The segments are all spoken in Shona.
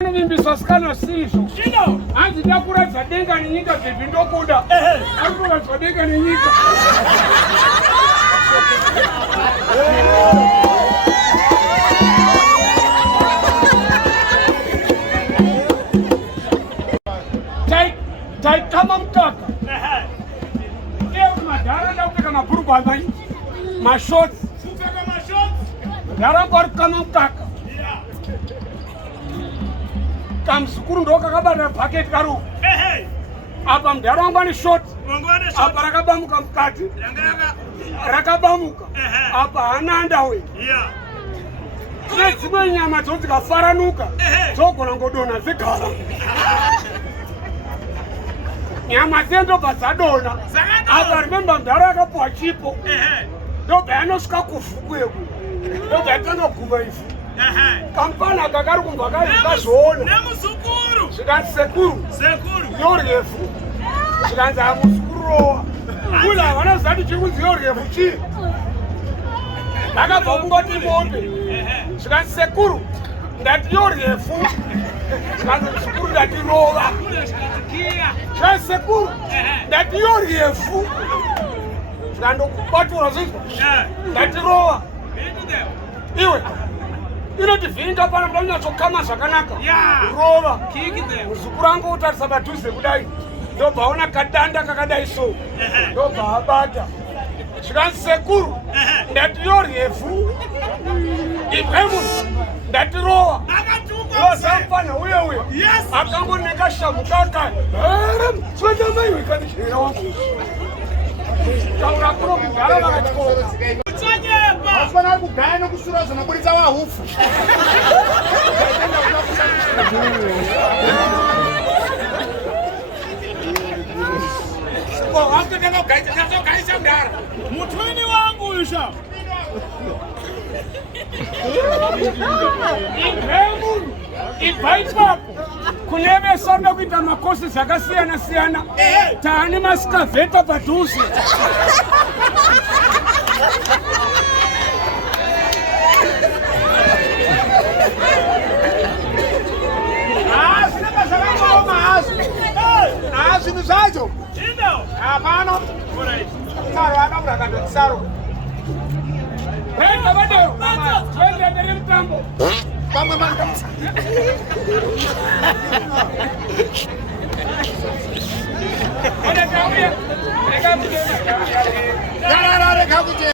Bisoskano sisho. Chino. Anzi ndakura zadenga ni nyika zvindokuda. Akura zadenga ni nyika. Tai kama mtaka. Leo madara na kupika maburugu amai. Mashot. Kupika mashot. Dara kwa kama mtaka. Kamsukuru ndo kakabata packet karu. Apa mdara wangwani shot. Apa rakabamuka mkati. Rakabamuka. Apa ananda we. Dzimwe nyama dzikafaranuka. Dzogona ngodona zigara. Nyama dzendo dzadona. Apa remember mdara akapuwa chipo. Ndo bayanosvika kuvhukweku. Ndo bayatanga ifu. Kampana kakari kumva kazviona nemuzukuru zvikanzi sekuru yoryefu zvikanzi hamuzukuru rowa kula havana zati chikunzi yoryefu chii vakabva kungoti mombe zvikanzi sekuru ndati yoryefu zvikanzi muzukuru ndati rova zvikanzi sekuru ndati yoryefu zvikandokubatura zizwa ndati rova iwe inoti vhinda pana mda unyatsokama zvakanaka rova muzukuru angu utarisa padhuze kudai ndobva aona kadanda kakadai so ndobva abata zvikanzi sekuru ndati yoryefu ibvemu ndati rova osamfana uye akamboneka shamukaka sotamaiwe kanishera wangu taura kuro kugara vakatikoka Afana kugaya nokusura zvinobuditsa wahufu. Mutwini wangu usha. Ibvaipapo kunevesanda kuita makosi zvakasiyana siyana taane masikavheta padhuze. Zvinhu zvacho hapana tsaro adabura kando tsaro Henda vadero twende mbere mutambo pamwe manga Ona kauya reka kuje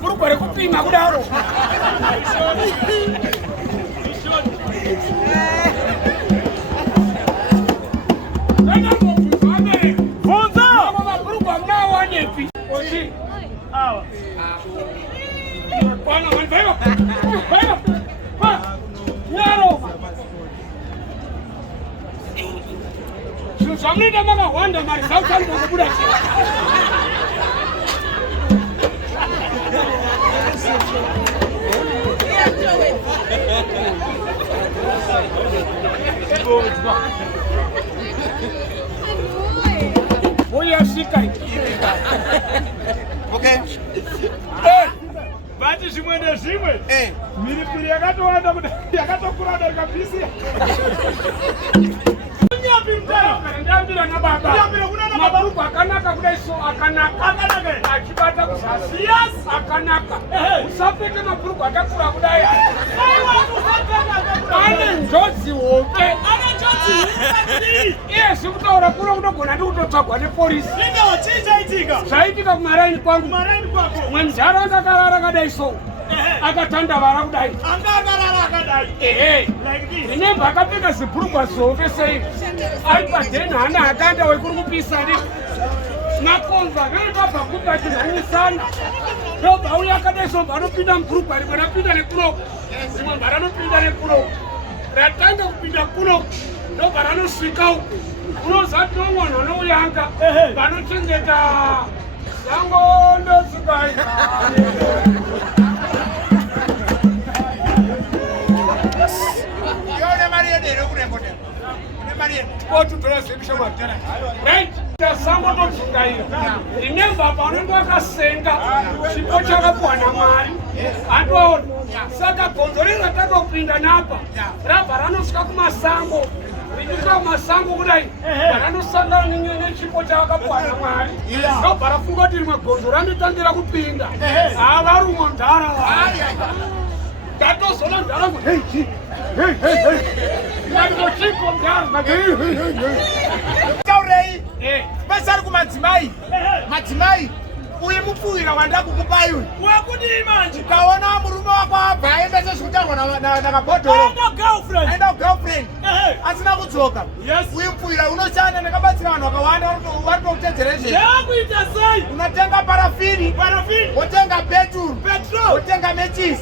burugwa rekupima kudaro Vonza maburugwa mnawanepi ochi awa bwana wanvero nyaro zvaminoita makahwanda mari zautsanda kubuda Uyasvika okay bati zvimwe nezvimwe mhiripiri yakatowanda kuti yakatokura darika pisi unyapi mtara ndambira nababa maburugwa akanaka kudai so akanaka achibata kuzasi akanaka usapfeke maburugwa akakura kudai ane njodzi hombe iye zvekutaura kuno kutogona ndikutotsvagwa neporisi zvaitika kumaraini kwangu mwe mundaraunda akarara akadai so akatandavara kudai rinemba akapfeka zibhurugwa zihombe sei ari padheni hana akanda wekuri kupisa makonza veipabva kupa tinhanyisana ndobva uya akadai so vanopinda mubhurugwa rimwe rapinda nekuno rimwe mba ranopinda nekuno ratanga kupinda kuno ndobva ranosvika uku unozati nomwana nouyanga vanochengeta zango ndosikaika Right? Sango tochungaira. Remember paunenge wakasenga chipo chakapwana Mwari. Andoona. Saka gonzo rira tatopinda napa. Rabva ranosvika kumasango. Richisvika kumasango kudai. Ranosangana nechipo chakapwana Mwari. Ndobva rafunga kuti rimwe gonzo ranotangira kupinda. Varumwa ndara. Tatozona ndara kuti hey. Ndatochiko ndara. Taurei. Pasari kumadzimai. Madzimai. Uye mupfuwira wanda kukupai uyu. Wakudii manje? Ukaona murume wako abva aenda sezvekutaurwa nakabhodhoro. Aenda girlfriend. Asina kudzoka. Uye mupfuwira unoshanda nekabatsira vanhu vakawanda varikutedzera izvezvi. Yakuita sei? Unotenga parafini. Wotenga petrol. Wotenga matches.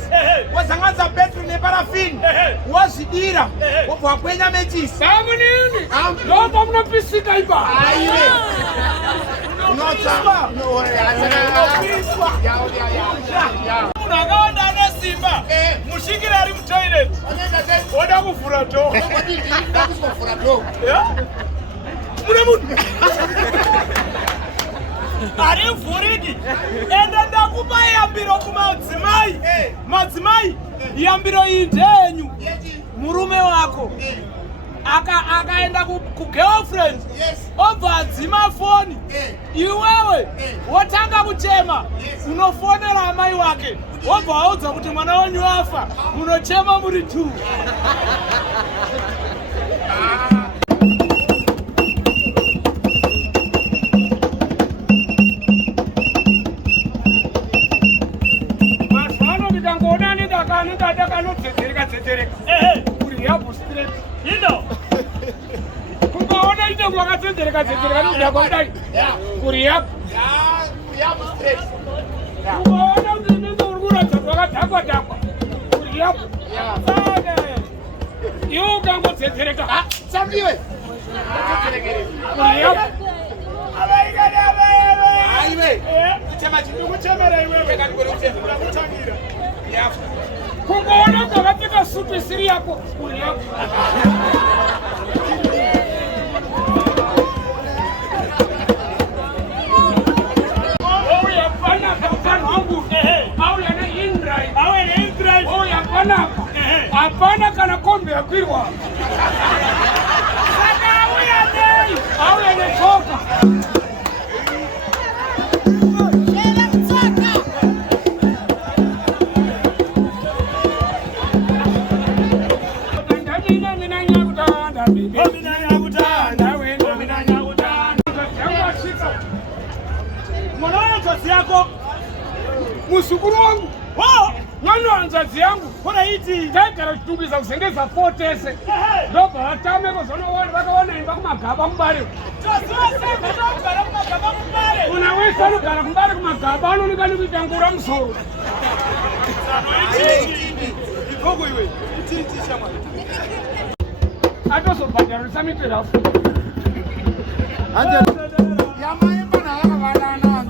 Wozanganisa petrol neparafini. Wozvidira. Wobva wakwenya matches. Samunini. Ndobva munopisika ipa. Aiwe. Unotsva. Unakaona ana Simba. Mushikira ari mutoilet. Oda kuvhura door. Mune munhu. Ari vhuriki. Ende ndakupa yambiro kumadzimai. Madzimai, yambiro iyi ndenyu. Murume wako. Akaenda ku-girlfriend. Obva adzima foni. Iwewe wotanga kuchema. Unofonera amai wake. Wobva waudza kuti mwana wenyu afa. Munochema muri 2. Mazvano ndikangoona ndakanodzedzereka. Kuri yabu straight. Ino. Kungoona ite kwakadzedzereka ndakondai. Kuri yabu. Kungoona kuti ndinenge uri kuratidza kwakadhakwa. Kuri yabu. Iwe ukangodzedzereka. Sambiwe. Kuri yabu. Aiwe. Chema chinokuchemera iwewe kandi kuri kuchemera kutangira. Kungoona kwakapfeka sutu isiri yako. Kuri yabu. Hapana kana kombe yakwirwa. Saka auya netsoka. Musukuru wangu. Mwana wanzazi yangu. Kona iti. Taigara kutumbiza kusengeza 4 tese. Ndobva vatame kuzonoona vakaona imba kumagaba mubare. Una wese anogara kumbare kumagaba anooneka nekutangura musoro. Ikoko iwe. Iti shamwari. Atozobhadharisa miterafu. Yamaimba nayakavanana.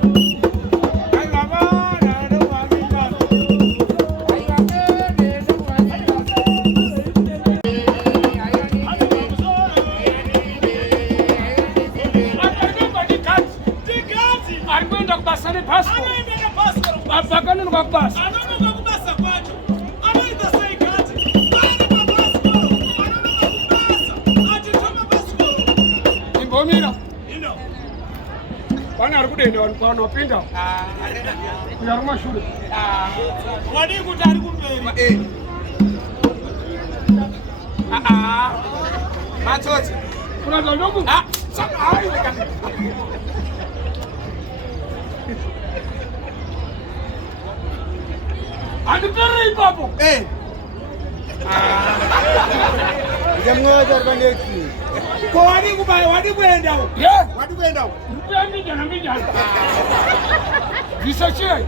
Apakano kubasa. Anonoka kubasa kwacho. Anoita sei kati? Anonoka passport. Anonoka kubasa. Achitoma passport. Imbomira. Ino. Bana ari kudenda vanhu kwavanopinda. Kuya kumashure. Wadi kuti ari kumberi. Matsotsi. Kunaza ndoku. Andipere ipapo. Jamngoja rwaneki. Ko wadi kuenda wo. Wadi kuenda wo. Mbijana. Visachie.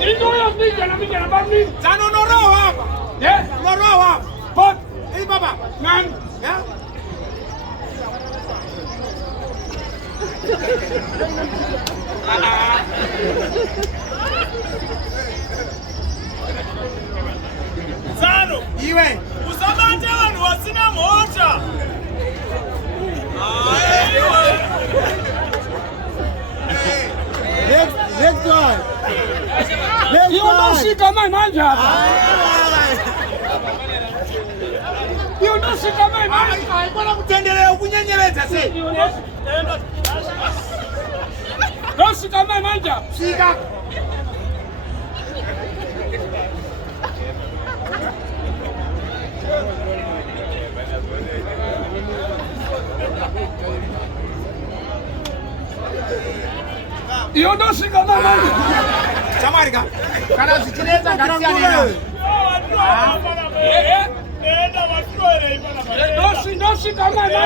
Indo ya mbijana bami. Tano noroho hapa. Noroho hapa. Pop. Baba. Nani? Zano. Iwe. Usabate vanhu vasina mhosva. Aiwa. ndosvika manje apa. Iwe ndosvika manje. Haikona kutenderera kunyenyeredza sei? Ndosvika manje. Svika. Iwe ndosvika manje. Chamarika. Kana zichinetsa ngasiyana. Ndosvika manje.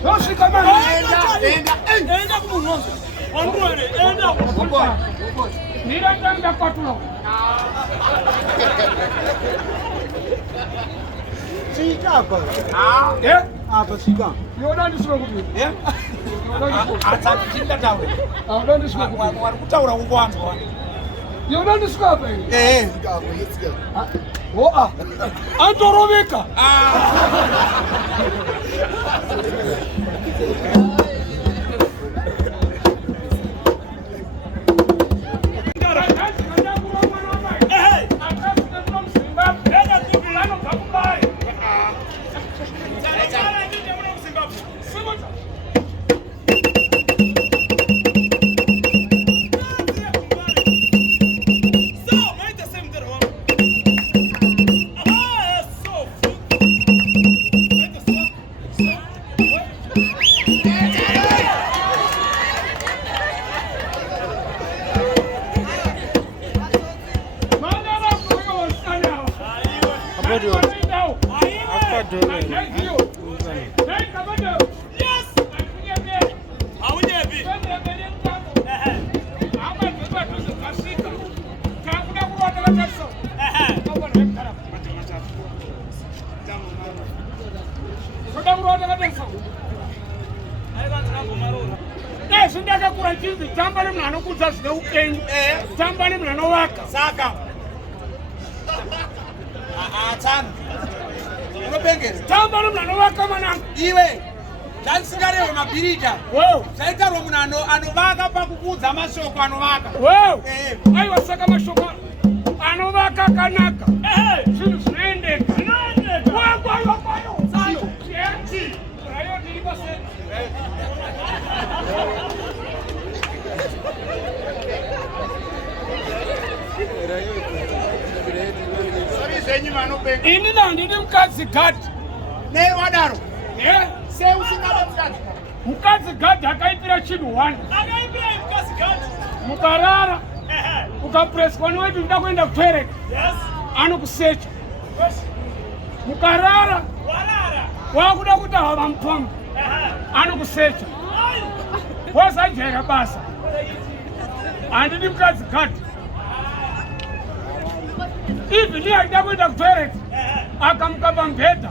Ndosvika manje. Enda kumunhu. Wandwere, enda kumunhu. Niranda kwatulo. Svika apa? Apa svika? Yona ndiswe kuti. Atsakuchinda tawe. Yona ndiswe kuti. Wari kutaura ungwanzwa. Yona ndiswe apa. Svika apa, yetsika. Oa. Antoroveka. Tambani mwana kudza zvine upenyu. Tambani mwana waka. Saka. Tsana. Unopengera. Tambani mwana waka mananga. Iwe. Tansikareva mabhirija. Wow. Zaitarwa munhu anovaka pakukudza mashoko anovaka. Wow. Aiwa saka mashoko anovaka akanaka. Zvinhu zvinoendeka. Kwayo. Tsano. Cheti. Rayo ndiri paseri. Ini ndandidi mukadzi gadhi. Ne wadaro. Sei usingada mukadzi. Mukadzi gadhi akaitira chinhu 1. Akaipira mukadzi gadhi. Mukarara. Ukapreswa niwetu nda kuenda kutoilet. Anokusecha. Mukarara. Wakuda kuti hava mupambo. Anokusecha. Wasajaira basa. Handidi mukadzi gadhi. Even here, I'm going to toilet. I come and better.